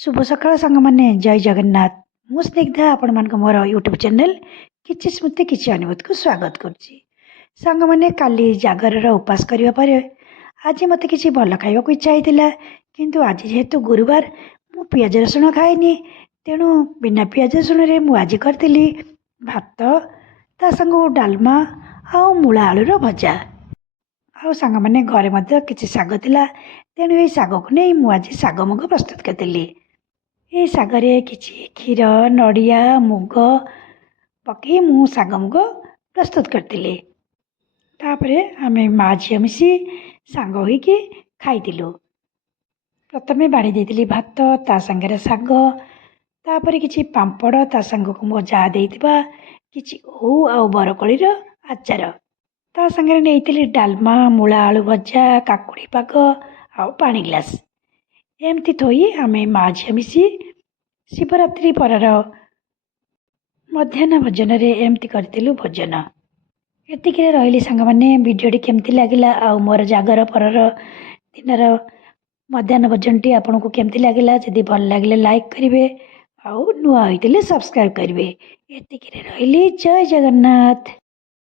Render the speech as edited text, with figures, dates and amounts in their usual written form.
शुभ सकाळ सांगमाने जय जगन्नाथ। मु स्निग्धा आपण मान मोर यूट्यूब चैनल किछि स्मृति किछि अनुभूति को स्वागत करछि। सांगमाने काली जागर उपास करिवा परे आज मते किछि भल खाइबा को इच्छा होइतिला, किंतु आज जेहेतु गुरुवार मु पियाज रसुण खाइनी, तेणु बिना पियाज रसुण रे मु आज करतिली भात ता संग डालमा आ मूला आलूर भजा। आउ सांगमाने घरे मध्य किछि साग थिला, तेणु ए साग को नै मु आज साग मुग प्रस्तुत करतिली। ए सागरे किछि क्षीर नड़िया मुग पकई मु साग मुग प्रस्तुत करतिली। तापरे आमे माँ झील मिसी सांग होइकी खाइतिलु। प्रथमे बाड़ी देइतिली भात ता संगे साग, तापरे किछि पांपड़ ता संग को मो जा देइतिबा किछि ओ आ बरकोळीर आचार, ता संगे नेइतिली डालमा मूला आलू भजा काकुड़ी पाग आ पानी ग्लास। एमती थोई आमे माँ झील मिसी शिवरात्रि परर मध्याह्न भोजन रे एमती करतिलु भोजन। एतिके रहिली सांग माने वीडियोटी केमती लागिला आ मोर जागर परर दिनर मध्याह्न भोजन टी आपनको केमती लागिला, जदि भल लागिले लाइक करिवे आ नुआ होइतिले सब्सक्राइब करिवे। एतिके रहिली जय जगन्नाथ।